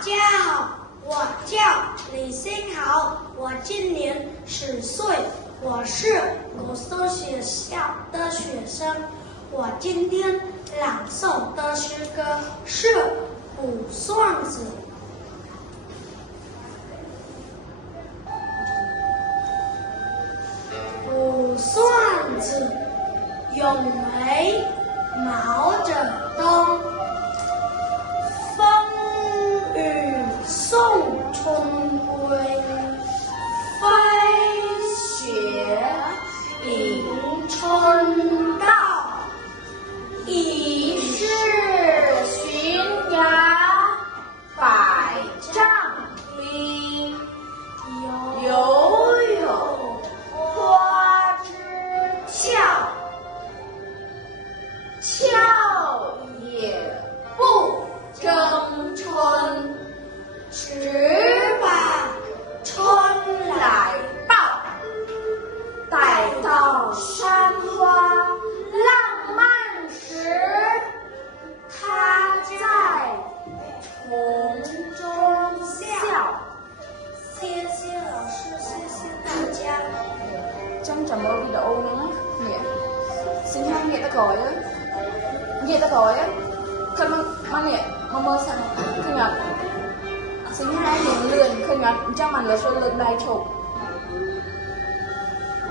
家好，我叫李新豪，我今年10岁，我是古松学校的学生。我今天朗诵的诗歌是《卜算子》。卜算子，咏梅毛泽东。风雨送春归，飞雪迎春到。疑是寻崖百丈冰，犹有花枝俏。俏也不争春，只把春来报。待到山花浪漫时，他在丛中笑。谢谢老师，谢谢大家。Trong trò mơ video nữa nè, xin hai nghe ta gọi á, nghe ta gọi á, thân mang nè, mơ sang khơi ngặt, xin hai nhìn lườn khơi ngặt, trong màn là xuân lượn đài chụp,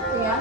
khơi ngặt.